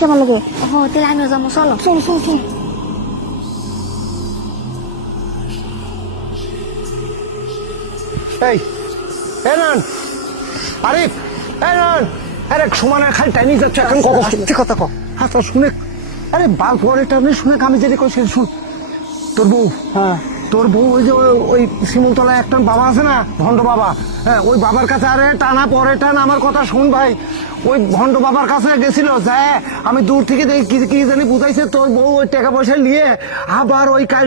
কেমন লাগে? ও তাহলে আমিও যাবো, চলো চলো চলো চলো। এই নন আরিফ, এই নন, আরে সমানে খালি টাইনি যাচ্ছে এখন কত সত্যি কথা কো। হ্যাঁ তো শুনে, আরে বাল পরে টাইমে শুনে আমি যেটা কইছি শুন। তোর বউ, হ্যাঁ তোর বউ ওই যে ওই শিমুলতলায় একটা বাবা আছে না, ভণ্ড বাবা, হ্যাঁ ওই বাবার কাছে, আরে টানা পরে টান আমার কথা শুন ভাই, ওই ভণ্ড বাবার কাছে গেছিল যায়, আমি দূর থেকে দেখি কি জানি বুঝাইছে তোর বউ ওই টাকা পয়সা নিয়ে আবার ওই কাল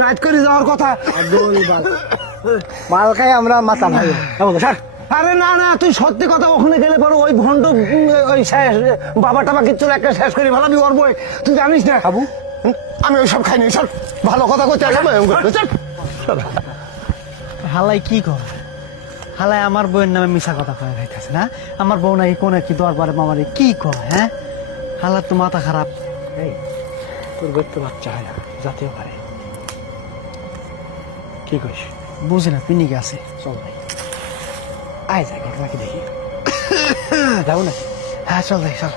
রাইড করে যাওয়ার কথা। মাল খাই আমরা মাথা ভাই। আরে না না, তুই সত্যি কথা, ওখানে গেলে পরে ওই ভণ্ড ওই শেষ বাবা টাবা কিচ্ছু একটা শেষ করে ভালো ওর বই, তুই জানিস না বাবু, আমি ওই সব খাইনি। চল ভালো কথা কইতে হালাই কি কর, হালাই আমার বউয়ের নামে মিশা কথা কয়ে খাইতেছে না, আমার বউ নাকি কোন কি দরবারে মামারে কি কয়, হ্যাঁ হালার তো মাথা খারাপ। এই তোর বউয়ের তো বাচ্চা হয় না, জাতীয় পারে কি কইস বুঝি না, পিনিকে আছে, চল ভাই আয় যাই ঘটনাকে দেখি। যাবো না? হ্যাঁ চল ভাই চল।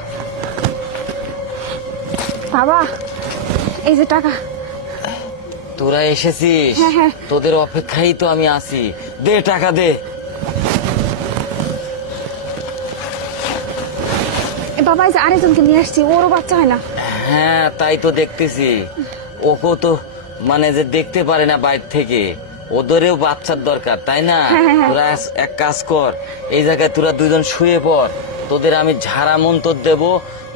বাবা এই যে টাকা। তোরা এসেছিস, হ্যাঁ, হ্যাঁ। তোদের অপেক্ষায় তো আমি আছি, দে টাকা দে। বাবা এই যে আরেকজনকে নিয়ে আসছি, ওরও বাচ্চা হয় না। হ্যাঁ তাই তো দেখতেছি, ওকেও তো মানে যে দেখতে পারে না বাইরে থেকে, ওদেরও বাচ্চার দরকার তাই না? হ্যাঁ। তোরা এক কাজ কর, এই জায়গায় তোরা দুজন শুয়ে পড়, তোদের আমি ঝাড়া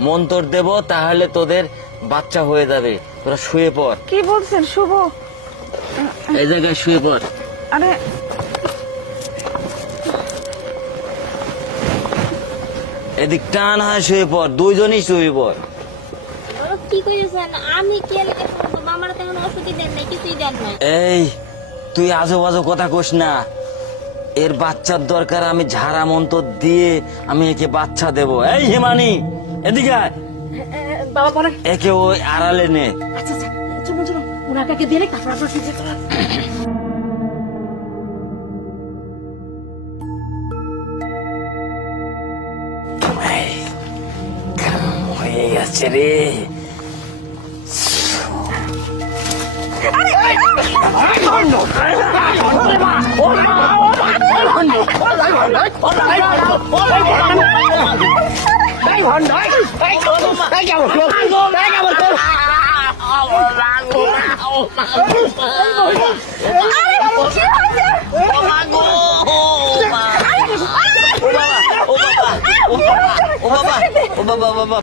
মন্তর দেব, তাহলে তোদের বাচ্চা হয়ে যাবে। তোরা শুয়ে পড়, কি বলছেন শুভ? এই জায়গায় শুয়ে পড়। আরে এদিক টান হয় শুয়ে পড়, দুইজনই শুয়ে পড়। কি করেছেন? আমি কে লেগে শুনবো? আমার তেমন ওষুধই দেন নাই, কিছুই দেন নাই। এই তুই আজো বাজো কথা কোস না, এর বাচ্চার দরকার, আমি ঝাড়া মন্তর দিয়ে আমি একে বাচ্চা দেব। এই হিমানি এদিকে আয়। বাবা পরে। একে ওই আড়ালে নে। আচ্ছা আচ্ছা চলো চলো, ওনাকে দিলে তারপর আপনার ঠিক আছে। এই, কাম হয়ে গেছে রে। ও বাবা, ও বাবা, ও বাবা, ও বাবা, ও বাবা, ও বাবা।